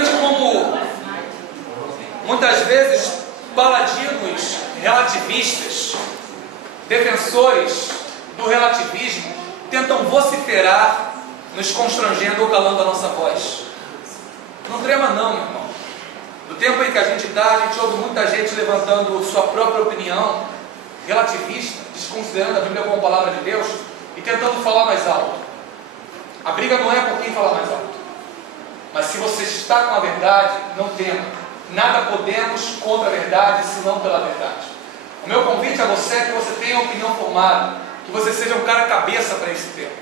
interessante como muitas vezes paladinos relativistas, defensores do relativismo, tentam vociferar, nos constrangendo ou calando a nossa voz. Não trema não, meu irmão. No tempo em que a gente está, a gente ouve muita gente levantando sua própria opinião relativista, desconsiderando a Bíblia como palavra de Deus e tentando falar mais alto. A briga não é por quem fala mais alto. Mas se você está com a verdade, não tema. Nada podemos contra a verdade, senão pela verdade. O meu convite a você é que você tenha a opinião formada, que você seja um cara cabeça para esse tema.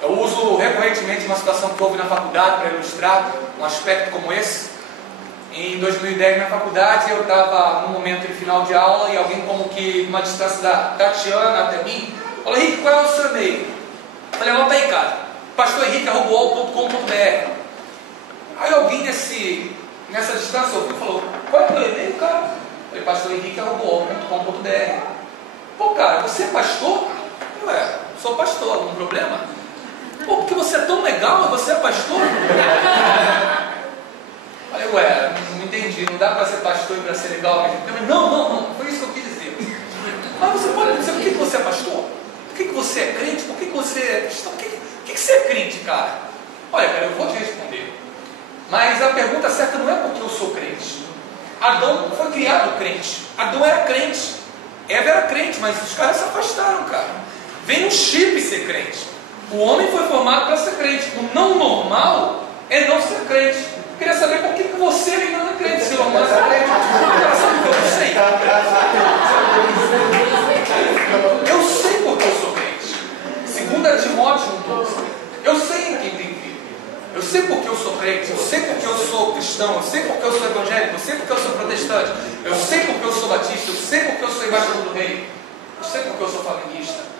Eu uso recorrentemente uma situação que houve na faculdade para ilustrar um aspecto como esse. Em 2010, na faculdade, eu estava num momento de final de aula e alguém como que, numa distância da Tatiana até mim, falou: Henrique, qual é o seu e-mail? Eu falei: anota aí, cara, pastorhenrique@uol.com.br. Aí alguém nessa distância ouviu e falou: qual é o teu e-mail, cara? Eu falei: pastorhenrique@uol.com.br. Pô, cara, você é pastor? Ué, sou pastor, algum problema? Pô, porque você é tão legal, você é pastor? Falei: ué, não entendi, não dá para ser pastor e para ser legal ao mesmo tempo. Não, foi isso que eu quis dizer. Mas você pode dizer por que você é pastor? Por que você é crente? Por que você é cristão? Por que você é crente, cara? Olha, cara, eu vou te responder. Mas a pergunta certa não é porque eu sou crente. Adão foi criado crente. Adão era crente. Eva era crente, mas os caras se afastaram, cara. Vem no chip ser crente. O homem foi formado para ser crente. O não normal é não ser crente. Eu queria saber por que você ainda não é crente. Se o normal é crente, eu não sei. Eu sei porque eu sou crente. 2 Timóteo 1:12. Eu sei em quem tem crido. Eu sei porque eu sou crente. Eu sei porque eu sou cristão. Eu sei porque eu sou evangélico. Eu sei porque eu sou protestante. Eu sei porque eu sou batista. Eu sei porque eu sou embaixador do rei. Eu sei porque eu sou flamenguista.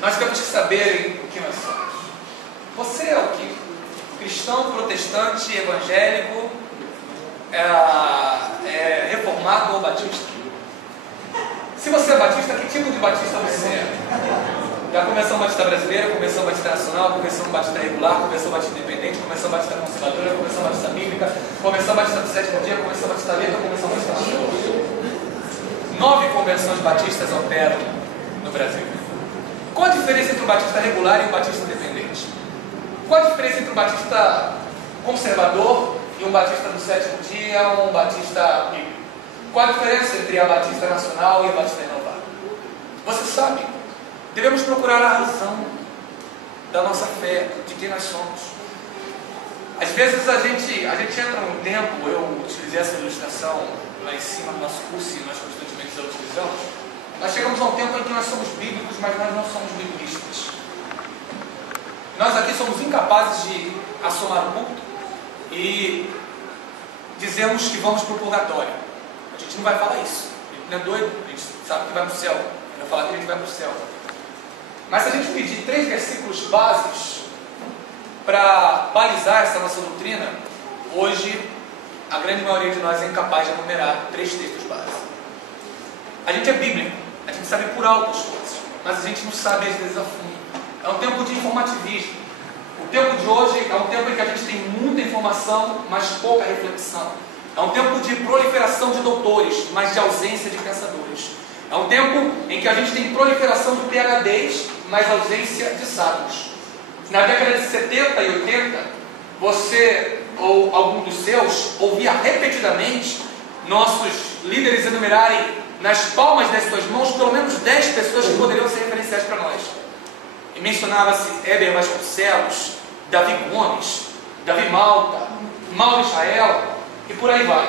Nós temos que saber o que nós somos. Você é o que? Cristão, protestante, evangélico, reformado ou batista? Se você é batista, que tipo de batista você é? Já começou batista brasileira, começou batista nacional, começou batista regular, começou batista independente, começou batista conservadora, começou batista bíblica, começou batista do sétimo dia, começou batista letra, começou batista nacional. 9 convenções batistas operam no Brasil. Qual a diferença entre o batista regular e o batista independente? Qual a diferença entre um batista conservador e um batista do sétimo dia, um batista bíblico? Qual a diferença entre a batista nacional e a batista renovada? Você sabe, devemos procurar a razão da nossa fé, de quem nós somos. Às vezes a gente entra num tempo, eu utilizei essa ilustração lá em cima do nosso curso e nós constantemente a utilizamos. Nós chegamos a um tempo em que nós somos bíblicos, mas nós não somos biblistas. Nós aqui somos incapazes de assomar o culto e dizemos que vamos para o purgatório. A gente não vai falar isso. A gente não é doido, a gente sabe que vai para o céu. Vai falar que a gente vai para o céu. Mas se a gente pedir 3 versículos básicos para balizar essa nossa doutrina, hoje a grande maioria de nós é incapaz de enumerar 3 textos básicos. A gente é bíblico. A gente sabe por alto as coisas, mas a gente não sabe às vezes a fundo. É um tempo de informativismo. O tempo de hoje é um tempo em que a gente tem muita informação, mas pouca reflexão. É um tempo de proliferação de doutores, mas de ausência de pensadores. É um tempo em que a gente tem proliferação de PhDs, mas ausência de sábios. Na década de 70 e 80, você ou algum dos seus ouvia repetidamente nossos líderes enumerarem nas palmas das suas mãos pelo menos 10 pessoas que poderiam ser referenciais para nós. E mencionava-se Heber Vasconcelos, Davi Gomes, Davi Malta, Mauro Israel e por aí vai.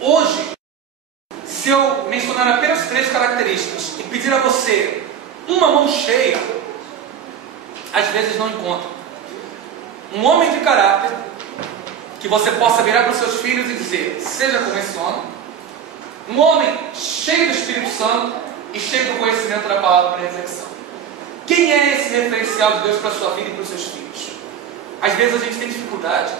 Hoje, se eu mencionar apenas 3 características e pedir a você uma mão cheia, às vezes não encontra. Um homem de caráter, que você possa virar para os seus filhos e dizer, seja como esse homem. Um homem cheio do Espírito Santo e cheio do conhecimento da palavra para reflexão. Quem é esse referencial de Deus para a sua vida e para os seus filhos? Às vezes a gente tem dificuldade.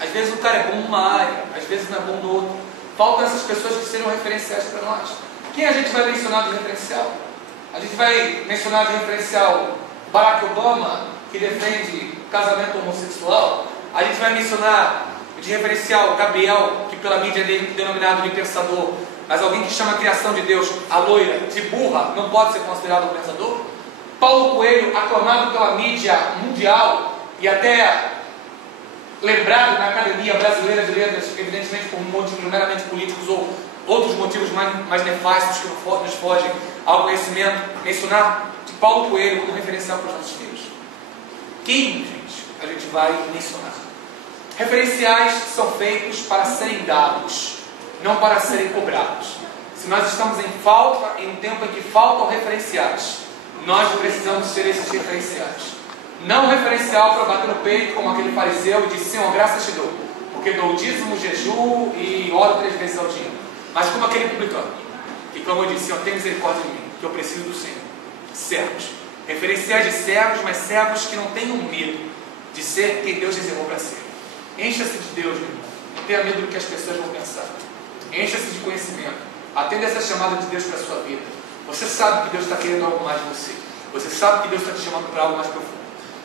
Às vezes o cara é bom numa área, às vezes não é bom no outro. Faltam essas pessoas que seriam referenciais para nós. Quem a gente vai mencionar de referencial? A gente vai mencionar de referencial Barack Obama, que defende casamento homossexual. A gente vai mencionar de referencial Gabriel, que pela mídia é denominado de pensador, mas alguém que chama a criação de Deus, a loira, de burra, não pode ser considerado um pensador. Paulo Coelho, aclamado pela mídia mundial e até lembrado na Academia Brasileira de Letras, evidentemente por motivos meramente políticos ou outros motivos mais nefastos que nos fogem ao conhecimento, mencionar de Paulo Coelho como referencial para os nossos filhos. Quem, gente, a gente vai mencionar? Referenciais são feitos para serem dados, não para serem cobrados. Se nós estamos em falta, em um tempo em que faltam referenciais, nós precisamos ser esses referenciais. Não referencial para bater no peito como aquele fariseu e dizer, Senhor, graças te dou, porque dou dízimo, jejum e oro 3 vezes ao dia. Mas como aquele publicano, que como eu disse, Senhor, tem misericórdia de mim, que eu preciso do Senhor. Servos. Referenciais de servos, mas servos que não tenham medo de ser quem Deus reservou para ser. Encha-se de Deus, meu irmão. Não tenha medo do que as pessoas vão pensar. Encha-se de conhecimento. Atenda essa chamada de Deus para a sua vida. Você sabe que Deus está querendo algo mais de você. Você sabe que Deus está te chamando para algo mais profundo.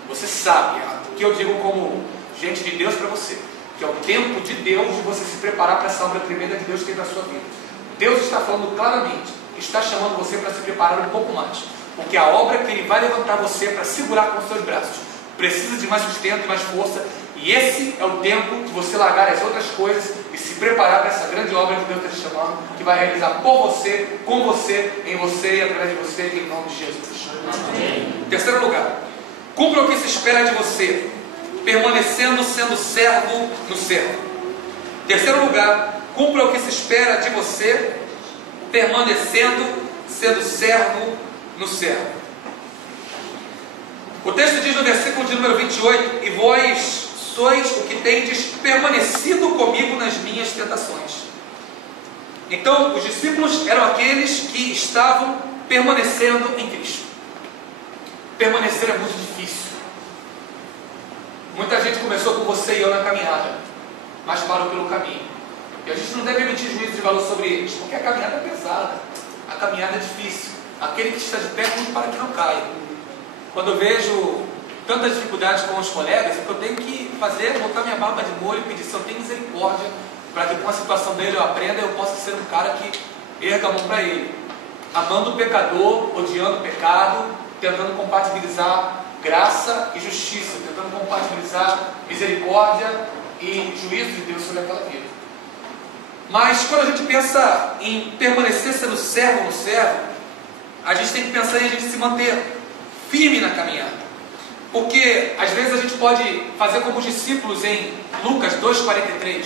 Você sabe, o que eu digo como gente de Deus para você, que é o tempo de Deus de você se preparar para essa obra tremenda que Deus tem na sua vida. Deus está falando claramente que está chamando você para se preparar um pouco mais, porque a obra que Ele vai levantar você para segurar com os seus braços precisa de mais sustento e mais força, e esse é o tempo de você largar as outras coisas e se preparar para essa grande obra que Deus está te chamando, que vai realizar por você, com você, em você e através de você, em nome de Jesus. Amém. Terceiro lugar, cumpra o que se espera de você, permanecendo sendo servo no servo. Terceiro lugar, cumpra o que se espera de você, permanecendo sendo servo no servo. O texto diz no versículo de número 28, e vós sois o que tendes permanecido comigo nas minhas tentações. Então, os discípulos eram aqueles que estavam permanecendo em Cristo. Permanecer é muito difícil. Muita gente começou com você e eu na caminhada, mas parou pelo caminho. E a gente não deve emitir juízo de valor sobre eles, porque a caminhada é pesada, a caminhada é difícil. Aquele que está de pé, muito para que não caia. Quando eu vejo tantas dificuldades com os colegas, o que eu tenho que fazer é botar minha barba de molho e pedir, Senhor, tem misericórdia, para que com a situação dele eu aprenda e eu possa ser um cara que erga a mão para ele. Amando o pecador, odiando o pecado, tentando compatibilizar graça e justiça, tentando compatibilizar misericórdia e juízo de Deus sobre aquela vida. Mas quando a gente pensa em permanecer sendo servo no servo, a gente tem que pensar em a gente se manter firme na caminhada. Porque às vezes a gente pode fazer como os discípulos em Lucas 2,43.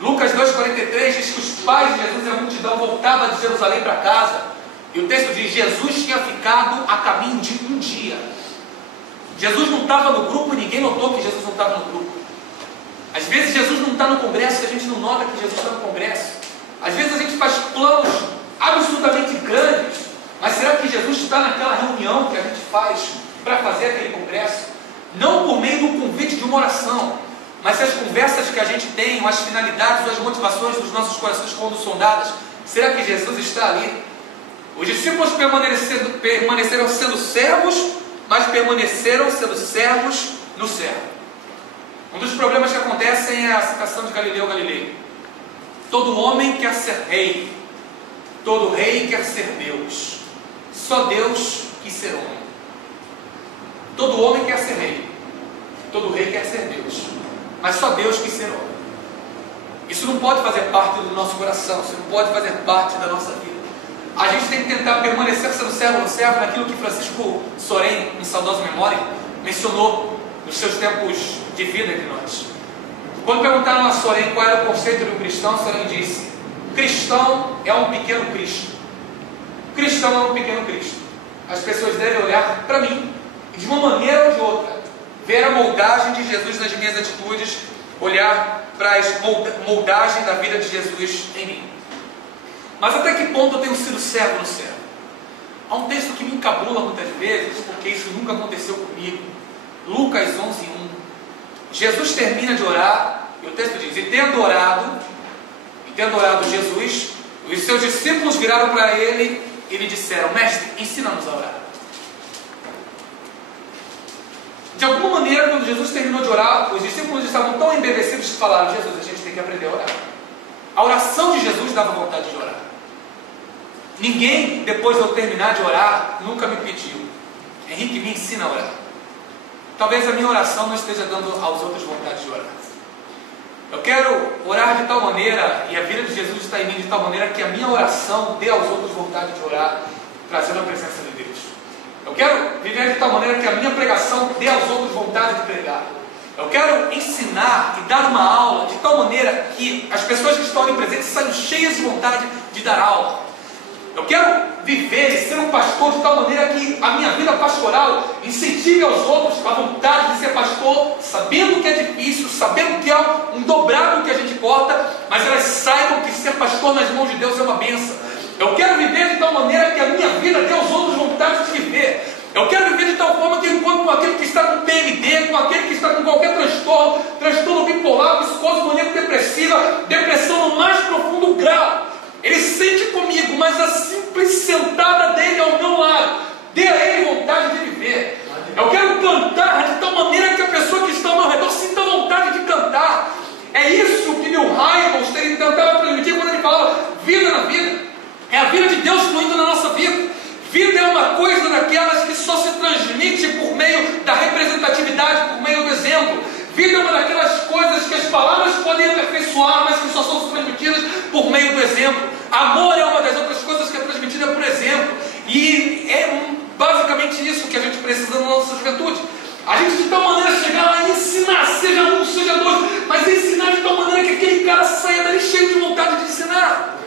Lucas 2,43 diz que os pais de Jesus e a multidão voltavam de Jerusalém para casa. E o texto diz, Jesus tinha ficado a caminho de um dia. Jesus não estava no grupo e ninguém notou que Jesus não estava no grupo. Às vezes Jesus não está no congresso e a gente não nota que Jesus está no congresso. Às vezes a gente faz planos absolutamente grandes, mas será que Jesus está naquela reunião que a gente faz para fazer aquele congresso? Não por meio do convite de uma oração, mas se as conversas que a gente tem, as finalidades, as motivações dos nossos corações quando sondadas, será que Jesus está ali? Os discípulos permaneceram sendo servos, mas permaneceram sendo servos no servo. Um dos problemas que acontecem é a citação de Galileu Galilei. Todo homem quer ser rei, todo rei quer ser Deus, só Deus quis ser homem. Todo homem quer ser rei, todo rei quer ser Deus, mas só Deus quis ser homem. Isso não pode fazer parte do nosso coração, isso não pode fazer parte da nossa vida. A gente tem que tentar permanecer sendo servo no servo, naquilo que Francisco Sorém, em saudosa memória, mencionou nos seus tempos de vida entre nós. Quando perguntaram a Sorém qual era o conceito de um cristão, Sorém disse: cristão é um pequeno Cristo. Cristão é um pequeno Cristo. as pessoas devem olhar para mim, e de uma maneira ou de outra, ver a moldagem de Jesus nas minhas atitudes, olhar para a moldagem da vida de Jesus em mim. Mas até que ponto eu tenho sido servo no céu? Há um texto que me encabula muitas vezes, porque isso nunca aconteceu comigo. Lucas 11:1. Jesus termina de orar, e o texto diz: e tendo orado Jesus, os seus discípulos viraram para ele e lhe disseram: mestre, ensina-nos a orar. De alguma maneira, quando Jesus terminou de orar, os discípulos estavam tão embevecidos que falaram: Jesus, a gente tem que aprender a orar. A oração de Jesus dava vontade de orar. Ninguém, depois de eu terminar de orar, nunca me pediu: Henrique, me ensina a orar. Talvez a minha oração não esteja dando aos outros vontade de orar. Eu quero orar de tal maneira, e a vida de Jesus está em mim de tal maneira, que a minha oração dê aos outros vontade de orar, trazendo a presença de Deus. Eu quero viver de tal maneira que a minha pregação dê aos outros vontade de pregar. Eu quero ensinar e dar uma aula de tal maneira que as pessoas que estão ali presentes saiam cheias de vontade de dar aula. Eu quero viver e ser um pastor de tal maneira que a minha vida pastoral incentive aos outros a vontade de ser pastor, sabendo que é difícil, sabendo que é um dobrado que a gente porta, mas elas saibam que ser pastor nas mãos de Deus é uma bênção. Eu quero viver de tal maneira que a minha vida dê aos outros vontade de viver. Eu quero viver de tal forma que eu encontro com aquele que está com PMD, com aquele que está com qualquer transtorno bipolar, psicose maníaco-depressiva, depressão no mais profundo grau. Ele sente comigo, mas a simples sentada dele ao meu lado dê a ele vontade de viver. Eu quero cantar de tal maneira que a pessoa que está ao meu redor sinta vontade de cantar. É isso que Neil Hybels tentava transmitir quando ele falava vida na vida. É a vida de Deus fluindo na nossa vida. Vida é uma coisa daquelas que só se transmite por meio da representatividade, por meio do exemplo. Vida é uma daquelas coisas que as palavras podem aperfeiçoar, mas que só são transmitidas por meio do exemplo. Amor é uma das outras coisas que é transmitida por exemplo. E é basicamente isso que a gente precisa na nossa juventude. A gente de tal maneira chegar lá e ensinar, seja um, seja dois, mas ensinar de tal maneira que aquele cara saia dali cheio de vontade de ensinar.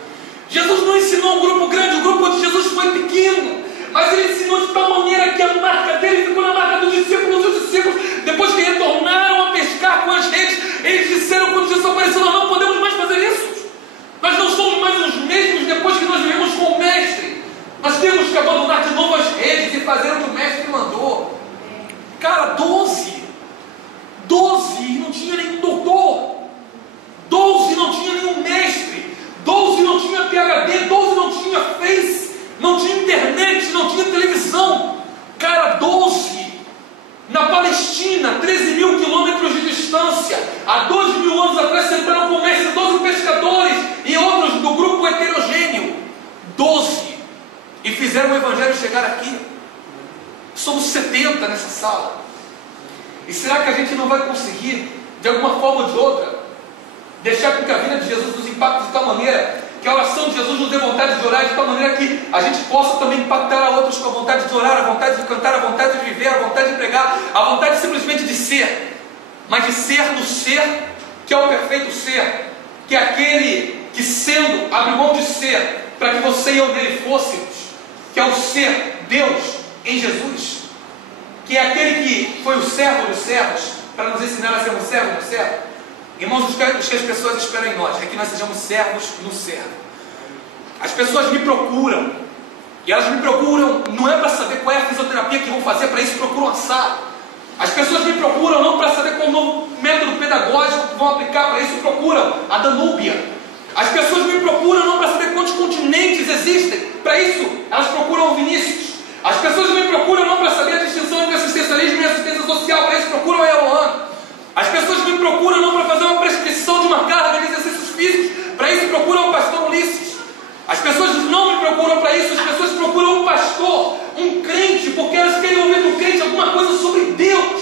Jesus não ensinou um grupo grande, o grupo de Jesus foi pequeno, mas ele ensinou de tal maneira que a marca dele ficou na marca dos discípulos. Os discípulos, depois que retornaram a pescar com as redes, eles disseram quando Jesus apareceu: nós não podemos mais fazer isso. Nós não somos mais os mesmos depois que nós vivemos com o Mestre. Nós temos que abandonar de novo as redes e fazer o que o Mestre mandou. Cara, 12 não tinha nenhum doutor, 12 não tinha nenhum mestre, 12 não tinha PhD, 12 não tinha Face, não tinha internet, não tinha televisão. Cara, 12 na Palestina, 13 mil quilômetros de distância, há 2.000 anos atrás sentaram com o mestre 12 pescadores e outros do grupo heterogêneo. 12 e fizeram o evangelho chegar aqui. Somos 70 nessa sala. E será que a gente não vai conseguir, de alguma forma ou de outra, deixar com que a vida de Jesus nos impacte de tal maneira, que a oração de Jesus nos dê vontade de orar, de tal maneira que a gente possa também impactar a outros com a vontade de orar, a vontade de cantar, a vontade de viver, a vontade de pregar, a vontade simplesmente de ser, mas de ser no ser, que é o perfeito ser, que é aquele que sendo, abre mão de ser, para que você e eu nele fôssemos, que é o ser Deus em Jesus, que é aquele que foi o servo dos servos, para nos ensinar a ser um servo do servo. Irmãos, o que as pessoas esperam em nós é que nós sejamos servos no servo. As pessoas me procuram, e elas me procuram não é para saber qual é a fisioterapia que vão fazer, para isso procuram a sala. As pessoas me procuram não para saber qual é o novo método pedagógico que vão aplicar, para isso procuram a Danúbia. As pessoas me procuram não para saber quantos continentes existem, para isso elas procuram o Vinícius. As pessoas me procuram não para saber a distinção entre assistencialismo e assistência social, para isso procuram a Eloan. As pessoas me procuram não para fazer uma prescrição de uma carga de exercícios físicos, para isso procuram o pastor Ulisses. As pessoas não me procuram para isso, as pessoas procuram um pastor, um crente, porque elas querem ouvir do crente alguma coisa sobre Deus.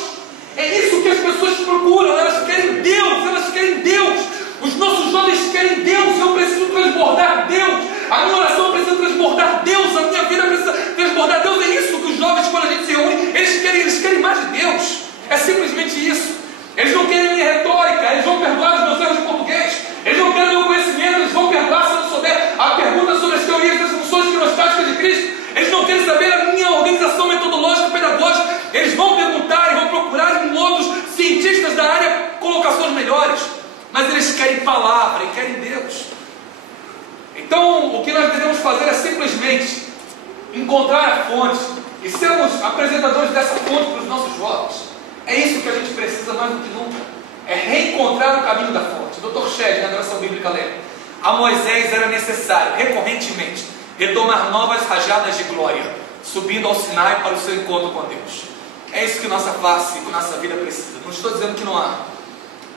É isso que as pessoas procuram, elas querem Deus, elas querem Deus. Os nossos jovens querem Deus, eu preciso transbordar Deus. A minha oração precisa transbordar Deus, a minha vida precisa transbordar Deus. É isso que os jovens, quando a gente se reúne, eles querem mais de Deus. É simplesmente isso. Eles não querem minha retórica, eles vão perdoar os meus erros de português, eles não querem meu conhecimento, eles vão perdoar se eu não souber a pergunta sobre as teorias das funções quinostáticas de Cristo, eles não querem saber a minha organização são os melhores, mas eles querem palavra e querem Deus. Então, o que nós devemos fazer é simplesmente encontrar a fonte e sermos apresentadores dessa fonte para os nossos jovens. É isso que a gente precisa mais do que nunca. É reencontrar o caminho da fonte. Dr. Shedd, na Adoração Bíblica, lembra: a Moisés era necessário, recorrentemente, retomar novas rajadas de glória, subindo ao Sinai para o seu encontro com Deus. É isso que nossa face e nossa vida precisa. Não estou dizendo que não há,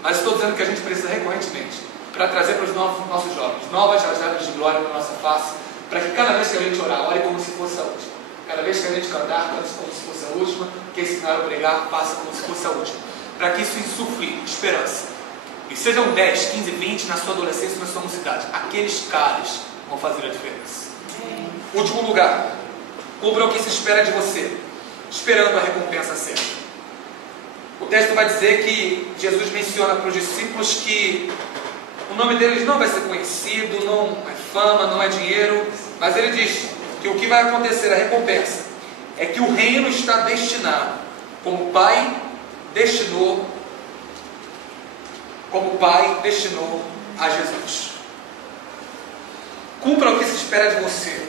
mas estou dizendo que a gente precisa recorrentemente, para trazer para os nossos jovens novas rajadas de glória na nossa face, para que cada vez que a gente orar, ore como se fosse a última. Cada vez que a gente cantar, cante como se fosse a última. Que ensinar a pregar, faça como se fosse a última. Para que isso insufle esperança. E sejam 10, 15, 20 na sua adolescência e na sua mocidade. Aqueles caras vão fazer a diferença. Último lugar. Cumpra o que se espera de você, esperando a recompensa certa. O texto vai dizer que Jesus menciona para os discípulos que o nome deles não vai ser conhecido, não é fama, não é dinheiro, mas ele diz que o que vai acontecer, a recompensa, é que o reino está destinado, como o Pai destinou a Jesus. Cumpra o que se espera de você,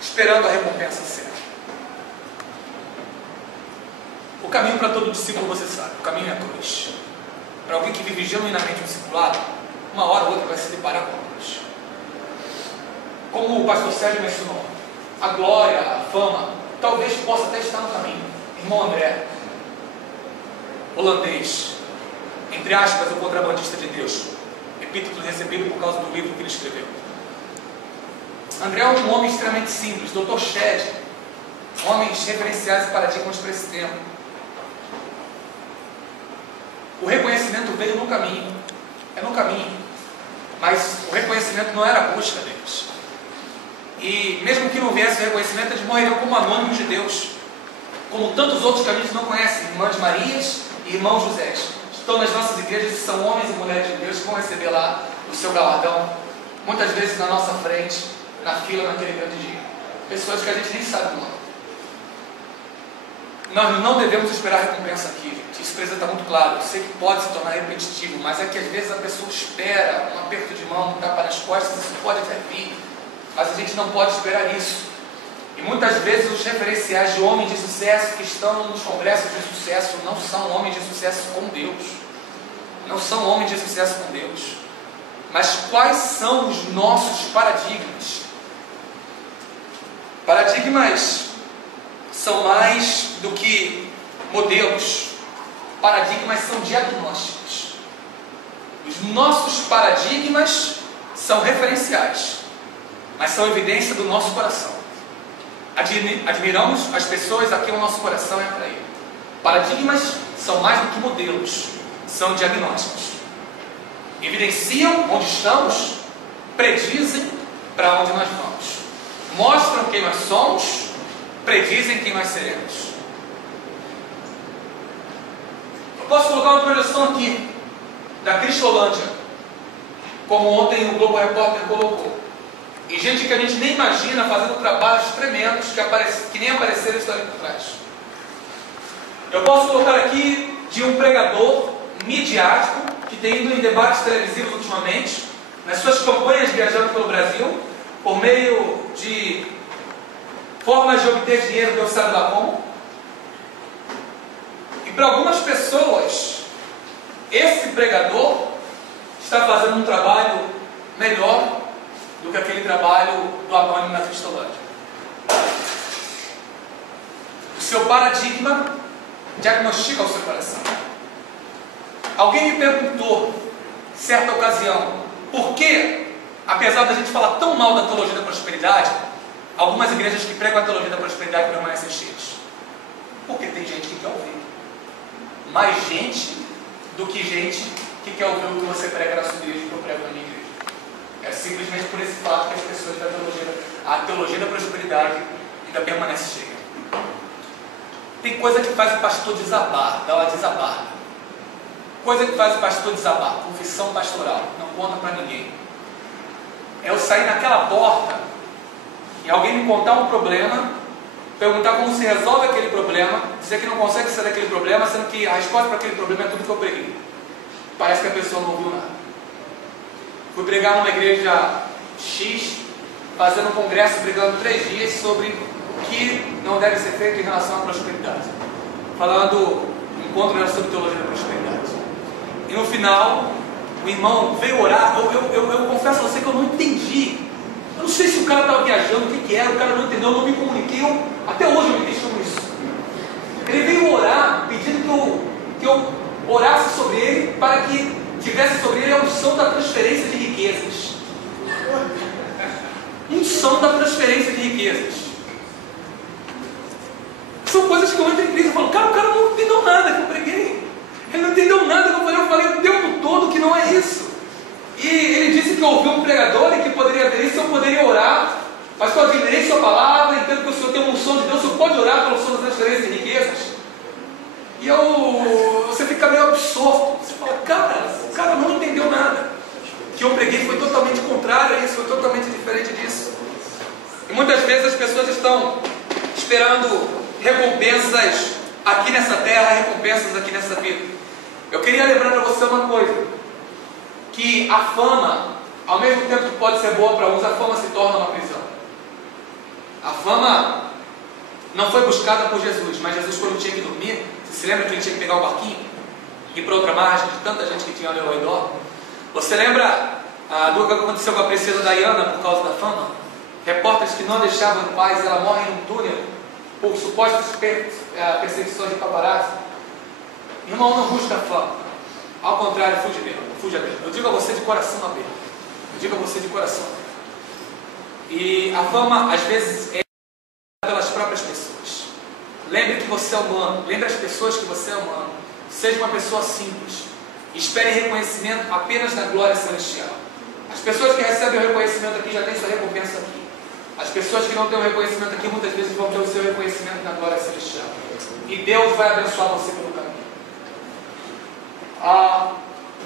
esperando a recompensa certa. O caminho para todo discípulo você sabe, o caminho é a cruz. Para alguém que vive genuinamente um discipulado, uma hora ou outra vai se deparar com a cruz. Como o pastor Sérgio mencionou, a glória, a fama, talvez possa até estar no caminho. Irmão André, holandês, entre aspas, o contrabandista de Deus, epíteto recebido por causa do livro que ele escreveu. André é um homem extremamente simples. Dr. Shedd, homens referenciais e paradigmas para esse tempo. O reconhecimento veio no caminho, é no caminho, mas o reconhecimento não era a busca deles. E mesmo que não viesse o reconhecimento, eles morreriam como anônimos de Deus, como tantos outros que a gente não conhece, irmãs Marias e irmãos Josés. Estão nas nossas igrejas e são homens e mulheres de Deus que vão receber lá o seu galardão, muitas vezes na nossa frente, na fila, naquele grande dia. Pessoas que a gente nem sabe o nome. Nós não devemos esperar recompensa aqui, gente. Isso precisa estar muito claro. Eu sei que pode se tornar repetitivo, mas é que às vezes a pessoa espera um aperto de mão, um tapa nas costas, isso pode até vir, mas a gente não pode esperar isso. E muitas vezes os referenciais de homens de sucesso que estão nos congressos de sucesso não são homens de sucesso com Deus. Não são homens de sucesso com Deus. Mas quais são os nossos paradigmas? Paradigmas são mais do que modelos. Paradigmas são diagnósticos. Os nossos paradigmas são referenciais, mas são evidência do nosso coração. Admiramos as pessoas a quem o nosso coração é atraído. Paradigmas são mais do que modelos, são diagnósticos. Evidenciam onde estamos, predizem para onde nós vamos. Mostram quem nós somos, predizem quem nós seremos. Eu posso colocar uma projeção aqui da Cristolândia, como ontem o Globo Repórter colocou. E gente que a gente nem imagina fazendo trabalhos tremendos que nem apareceram estão ali por trás. Eu posso colocar aqui de um pregador midiático que tem ido em debates televisivos ultimamente, nas suas campanhas viajando pelo Brasil, por meio de formas de obter dinheiro, Deus sabe lá como. E para algumas pessoas, esse pregador está fazendo um trabalho melhor do que aquele trabalho do anônimo na Cristolândia. O seu paradigma diagnostica o seu coração. Alguém me perguntou, certa ocasião, por que, apesar da gente falar tão mal da teologia da prosperidade, algumas igrejas que pregam a teologia da prosperidade permanecem cheias? Porque tem gente que quer ouvir. Mais gente do que gente que quer ouvir o que você prega na sua igreja e que eu prego na minha igreja. É simplesmente por esse fato que as pessoas a teologia da prosperidade ainda permanece cheia. Tem coisa que faz o pastor desabar, dá uma desabada. Coisa que faz o pastor desabar, confissão pastoral, não conta para ninguém. É eu sair naquela porta e alguém me contar um problema perguntar como se resolve aquele problema, dizer que não consegue sair daquele problema, sendo que a resposta para aquele problema é tudo que eu preguei. Parece que a pessoa não ouviu nada. Fui pregar numa igreja X, fazendo um congresso, pregando 3 dias sobre o que não deve ser feito em relação à prosperidade. Falando, o encontro era sobre teologia da prosperidade. E no final, o irmão veio orar. Eu confesso a você que eu não entendi. Eu não sei se o cara estava viajando, o que era, o cara não entendeu, eu não me comuniquei. Até hoje eu me questiono isso. Ele veio orar, pedindo que eu orasse sobre ele, para que tivesse sobre ele a unção da transferência de riquezas. Unção da transferência de riquezas. São coisas que eu entro em crise e falo, cara, o cara não entendeu nada que eu preguei. Ele não entendeu nada que eu falei o tempo todo que não é isso. E ele disse que ouviu um pregador e que poderia ter isso, eu poderia orar. Mas que eu admirei sua palavra, entendo que o Senhor tem uma unção de Deus, o Senhor pode orar pela unção da transferência de riquezas. E você fica meio absorto. Você fala, cara, o cara não entendeu nada. O que eu preguei foi totalmente contrário a isso, foi totalmente diferente disso. E muitas vezes as pessoas estão esperando recompensas aqui nessa terra, recompensas aqui nessa vida. Eu queria lembrar para você uma coisa, que a fama, ao mesmo tempo que pode ser boa para uns, a fama se torna uma prisão. A fama não foi buscada por Jesus, mas Jesus, quando tinha que dormir, você se lembra que ele tinha que pegar o barquinho e ir para outra margem, de tanta gente que tinha ali ao redor? Você lembra do que aconteceu com a princesa Diana por causa da fama? Repórteres que não deixavam em paz, ela morre num túnel por supostas perseguições de paparazzi. Irmão, não busca a fama. Ao contrário, fuja dela. Eu digo a você de coração aberto. Eu digo a você de coração aberto. E a fama, às vezes, é pelas próprias pessoas. Lembre que você é humano. Lembre as pessoas que você é humano. Seja uma pessoa simples. Espere reconhecimento apenas na glória celestial. As pessoas que recebem o reconhecimento aqui já têm sua recompensa aqui. As pessoas que não têm o reconhecimento aqui muitas vezes vão ter o seu reconhecimento na glória celestial. E Deus vai abençoar você pelo caminho.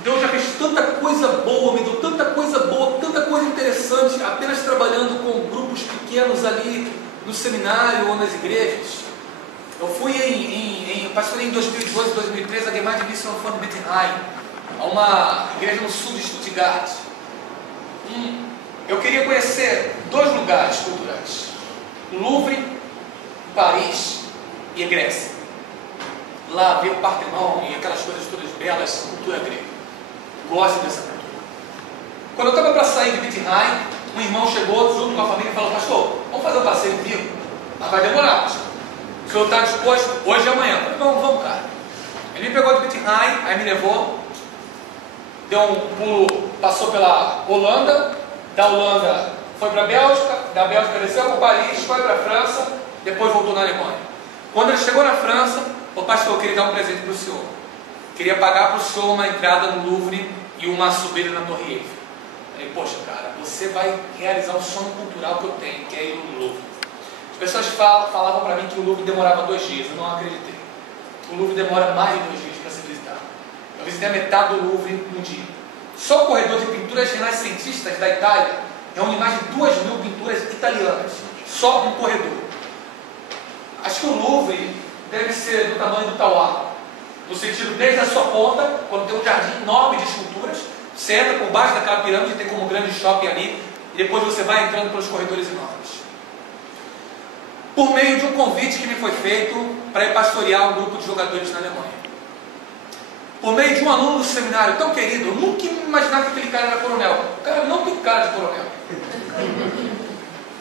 Deus já fez tanta coisa boa, me deu tanta coisa boa, tanta coisa interessante, apenas trabalhando com grupos pequenos ali no seminário ou nas igrejas. Eu fui pastorei em 2012 e 2013 a Gemeinde Mission von Wittenheim, a uma igreja no sul de Stuttgart. Eu queria conhecer 2 lugares culturais: o Louvre, Paris e a Grécia. Lá ver o Partenon e aquelas coisas todas belas, cultura grega. Gosto dessa cultura. Quando eu estava para sair de Wittenheim, um irmão chegou junto com a família e falou: pastor, vamos fazer um passeio comigo? Mas vai demorar, pastor. O senhor está disposto hoje e amanhã? Eu falei, vamos, cara. Ele me pegou de Wittenheim, aí me levou, deu um pulo, passou pela Holanda, da Holanda foi para a Bélgica, da Bélgica desceu para Paris, foi para a França, depois voltou na Alemanha. Quando ele chegou na França, o pastor, eu queria dar um presente para o senhor. Queria pagar para o senhor uma entrada no Louvre e uma subida na Torre Eiffel. Eu falei, poxa, cara, você vai realizar um sonho cultural que eu tenho, que é ir no Louvre. As pessoas falavam para mim que o Louvre demorava 2 dias, eu não acreditei. O Louvre demora mais de 2 dias para ser visitado. Eu visitei a metade do Louvre num dia. Só o corredor de pinturas renascentistas da Itália reúne mais de 2.000 pinturas italianas. Só um corredor. Acho que o Louvre deve ser do tamanho do Tauá. No sentido, desde a sua ponta, quando tem um jardim enorme de esculturas, você entra por baixo daquela pirâmide, tem como um grande shopping ali, e depois você vai entrando pelos corredores enormes. Por meio de um convite que me foi feito para ir pastorear um grupo de jogadores na Alemanha. Por meio de um aluno do seminário tão querido, eu nunca imaginava que aquele cara era coronel. O cara não tem cara de coronel.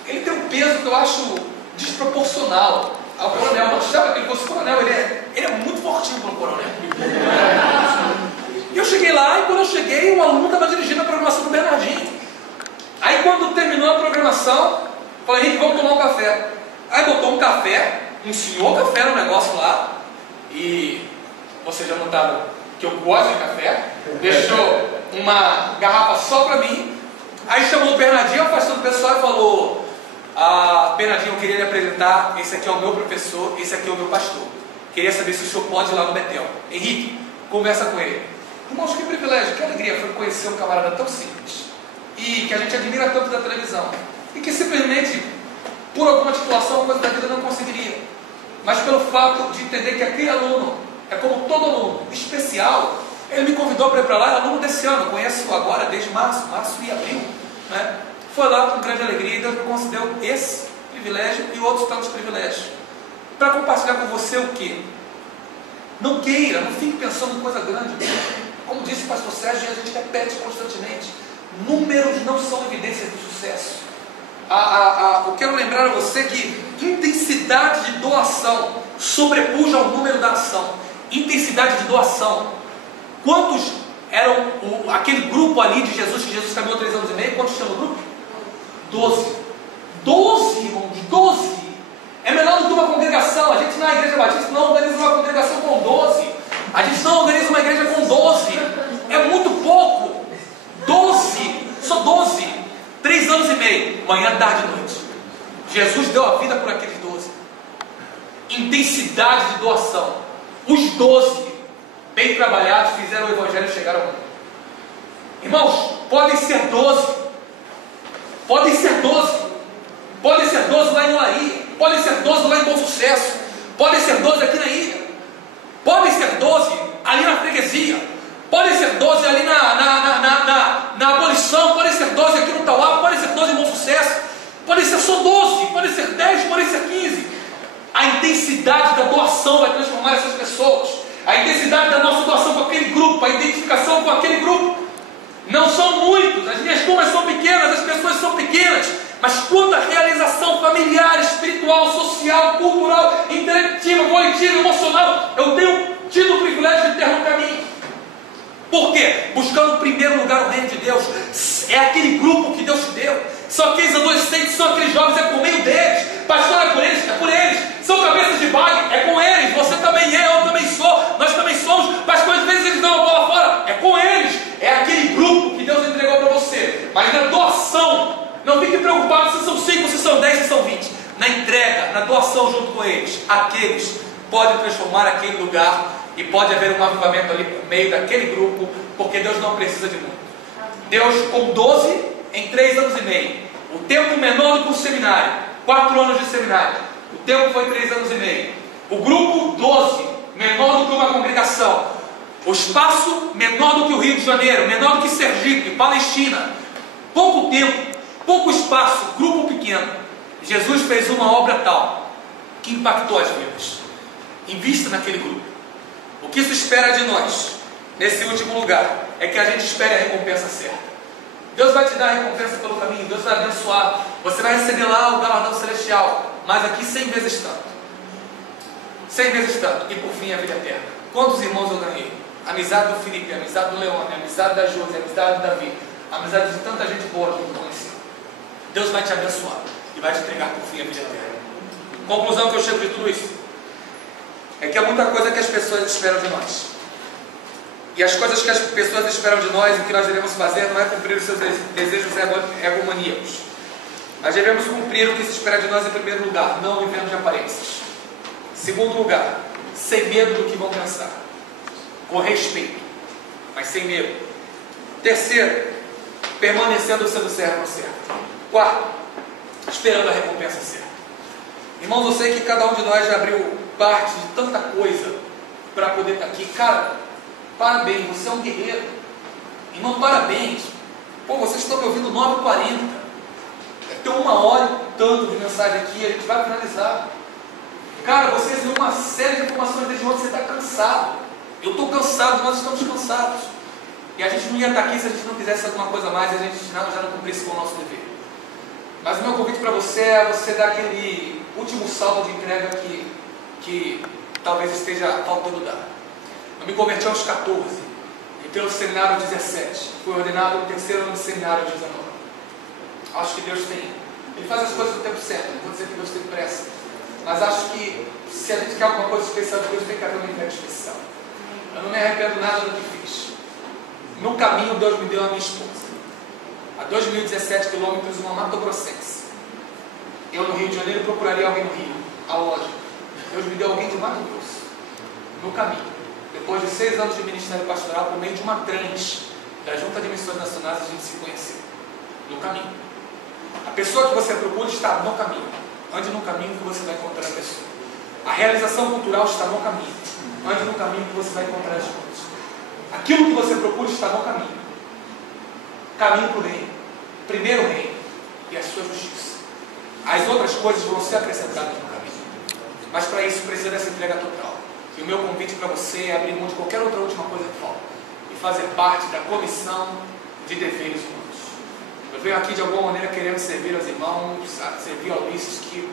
Ele tem um peso que eu acho desproporcional ao coronel. Eu não achava que ele fosse coronel. Ele é muito fortinho para um coronel. E eu cheguei lá, e quando eu cheguei, o aluno estava dirigindo a programação do Bernardinho. Aí quando terminou a programação, eu falei, Henrique, vamos tomar um café. Aí botou um café, um senhor café no negócio lá, e vocês já notaram que eu gosto de café, deixou uma garrafa só para mim, aí chamou o Bernardinho, afastou do pessoal e falou, Bernardinho, eu queria lhe apresentar, esse aqui é o meu professor, esse aqui é o meu pastor, queria saber se o senhor pode ir lá no Betel. Henrique, conversa com ele. Irmãos, que privilégio, que alegria foi conhecer um camarada tão simples, e que a gente admira tanto da televisão, e que simplesmente por alguma titulação, coisa da vida, eu não conseguiria. Mas pelo fato de entender que aquele aluno é como todo aluno especial, ele me convidou para ir para lá, é aluno desse ano, conheço agora desde março e abril, né? Foi lá com grande alegria e Deus me concedeu esse privilégio e outros tantos privilégios. Para compartilhar com você o quê? Não queira, não fique pensando em coisa grande. Como disse o pastor Sérgio, e a gente repete constantemente, números não são evidências de sucesso. Eu quero lembrar a você que intensidade de doação sobrepuja o número da ação. Intensidade de doação. Quantos eram aquele grupo ali de Jesus, que Jesus caminhou 3 anos e meio? Quantos tinham no grupo? 12. 12, irmãos, 12. É menor do que uma congregação. A gente na Igreja Batista não organiza uma congregação com 12. A gente não organiza uma igreja com 12. É muito pouco. 12. Só 12. 3 anos e meio. Manhã, tarde e noite. Jesus deu a vida por aqueles 12. Intensidade de doação. Os 12, bem trabalhados, fizeram o Evangelho chegar ao mundo. Irmãos, podem ser 12. Podem ser 12. Podem ser 12 lá em Olaria. Podem ser 12 lá em Bom Sucesso. Podem ser 12 aqui na ilha. Podem ser 12 ali na freguesia. Podem ser 12 ali na abolição. Podem ser 12 aqui no Tauá. Podem ser 12 em Bom Sucesso. Podem ser só 12. Podem ser 10. Podem ser 15. A intensidade da doação vai transformar essas pessoas. A intensidade da nossa doação com aquele grupo. A identificação com aquele grupo. Não são muitos. As minhas turmas são pequenas. As pessoas são pequenas. Mas quanta realização familiar, espiritual, social, cultural, intelectiva, coletiva, emocional, eu tenho tido o privilégio de ter no caminho. Por quê? Buscando em primeiro lugar o reino de Deus. É aquele grupo que Deus te deu. São aqueles adolescentes, são aqueles jovens, é por meio deles. Pastor, é por eles? É por eles. São cabeças de bagre? É com eles. Você também é, eu também sou, nós também somos. Pastor, às vezes eles dão a bola fora. É com eles. É aquele grupo que Deus entregou para você. Mas na doação, não fique preocupado se são 5, se são 10, se são 20. Na entrega, na doação junto com eles, aqueles podem transformar aquele lugar e pode haver um avivamento ali por meio daquele grupo, porque Deus não precisa de muito. Deus com 12 em 3 anos e meio. O tempo menor do que o seminário, 4 anos de seminário. O tempo foi 3 anos e meio. O grupo 12, menor do que uma congregação. O espaço menor do que o Rio de Janeiro, menor do que Sergipe, Palestina. Pouco tempo, pouco espaço, grupo pequeno. Jesus fez uma obra tal que impactou as vidas. Invista naquele grupo. O que se espera de nós, nesse último lugar, é que a gente espere a recompensa certa. Deus vai te dar a recompensa pelo caminho, Deus vai abençoar. Você vai receber lá o galardão celestial, mas aqui 100 vezes tanto. 100 vezes tanto. E por fim a vida eterna. Quantos irmãos eu ganhei? A amizade do Felipe, a amizade do Leone, a amizade da Josi, a amizade do Davi, a amizade de tanta gente boa que eu conheci. Deus vai te abençoar e vai te entregar por fim a vida eterna. Conclusão que eu chego de tudo isso é que há muita coisa que as pessoas esperam de nós. E as coisas que as pessoas esperam de nós, o que nós devemos fazer, não é cumprir os seus desejos egomaníacos. Nós devemos cumprir o que se espera de nós em primeiro lugar, não vivendo de aparências. Segundo lugar, sem medo do que vão pensar. Com respeito, mas sem medo. Terceiro, permanecendo sendo servo certo. Quarto, esperando a recompensa certa. Irmãos, eu sei que cada um de nós já abriu parte de tanta coisa para poder estar aqui. Cara, parabéns, você é um guerreiro. Irmão, parabéns. Pô, vocês estão me ouvindo 9h40. Tem 1 hora e tanto de mensagem aqui, a gente vai finalizar. Cara, vocês viram uma série de informações desde ontem, você está cansado. Eu estou cansado, nós estamos cansados. E a gente não ia estar aqui se a gente não quisesse alguma coisa mais, e a gente já não cumprisse com o nosso dever. Mas o meu convite para você é você dar aquele último salto de entrega que talvez esteja faltando dar. Eu me converti aos 14, entrei no seminário aos 17, fui ordenado no 3º ano de seminário aos 19. Acho que Deus tem, Ele faz as coisas no tempo certo, não vou dizer que Deus tem pressa, mas acho que se a gente quer alguma coisa especial de Deus, tem que haver uma entrega especial. Eu não me arrependo nada do que fiz. No caminho, Deus me deu a minha esposa, a 2.017 quilômetros, uma matogrossense. Eu no Rio de Janeiro procuraria alguém no Rio, a loja. Deus me deu alguém de Mato Grosso, no caminho. Depois de 6 anos de ministério pastoral, por meio de uma trans da Junta de Missões Nacionais, a gente se conheceu. No caminho. A pessoa que você procura está no caminho. Ande no caminho que você vai encontrar a pessoa. A realização cultural está no caminho. Ande no caminho que você vai encontrar as coisas. Aquilo que você procura está no caminho. Caminho para o reino. Primeiro o reino e a sua justiça. As outras coisas vão ser acrescentadas no caminho. Mas para isso precisa dessa entrega total. E o meu convite para você é abrir mão de qualquer outra última coisa que falta e fazer parte da comissão de deveres humanos. Eu venho aqui de alguma maneira querendo servir aos irmãos, servir ao Ulisses, que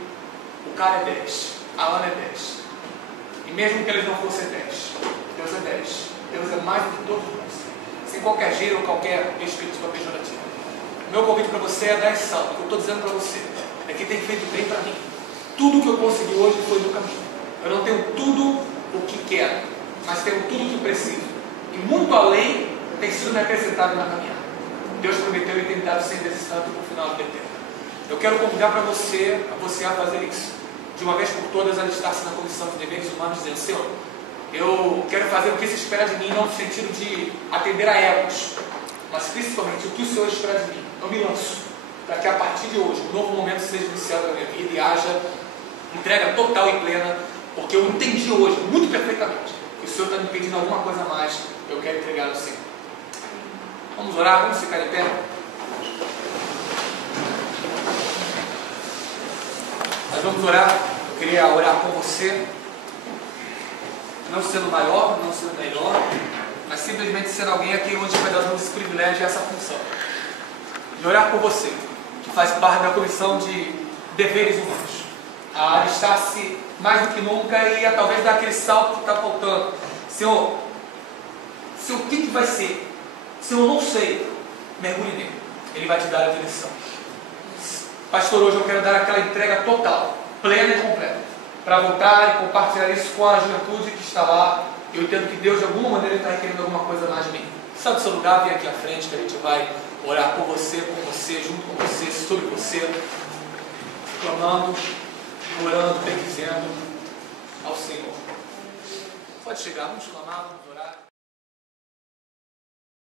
o cara é 10, a Ana é 10. E mesmo que eles não fossem 10, Deus é 10. Deus é mais do que todos nós. Sem qualquer giro ou qualquer espírito pejorativo. O meu convite para você é dar esse salto. O que eu estou dizendo para você é que tem feito bem para mim. Tudo que eu consegui hoje foi no caminho. Eu não tenho tudo o que quero, mas tenho tudo o que preciso. E muito além tem sido me acrescentado na caminhada. Deus prometeu e tem dado sem desistante no final do tempo. Eu quero convidar para você a fazer isso. De uma vez por todas, alistar-se na comissão de deveres humanos, dizendo: Senhor, eu quero fazer o que se espera de mim, não no sentido de atender a egos, mas principalmente o que o Senhor espera de mim. Eu me lanço para que a partir de hoje um novo momento seja iniciado na minha vida e haja entrega total e plena, porque eu entendi hoje, muito perfeitamente, que o Senhor está me pedindo alguma coisa a mais, eu quero entregar ao Senhor. Vamos orar, vamos ficar de pé. Nós vamos orar. Eu queria orar com você, não sendo maior, não sendo melhor, mas simplesmente sendo alguém aqui onde vai dar esse privilégio e essa função. De orar por você, que faz parte da comissão de deveres humanos. A alistar-se mais do que nunca e a talvez dar aquele salto que está faltando. Senhor, o que vai ser? Se eu não sei, mergulhe nele. Ele vai te dar a direção. Pastor, hoje eu quero dar aquela entrega total, plena e completa, para voltar e compartilhar isso com a juventude que está lá. Eu entendo que Deus de alguma maneira está requerendo alguma coisa mais de mim. Sabe do seu lugar, vem aqui à frente que a gente vai orar por você, junto com você, sobre você, clamando, orando, bendizendo ao Senhor. Pode chegar, vamos clamar, vamos orar.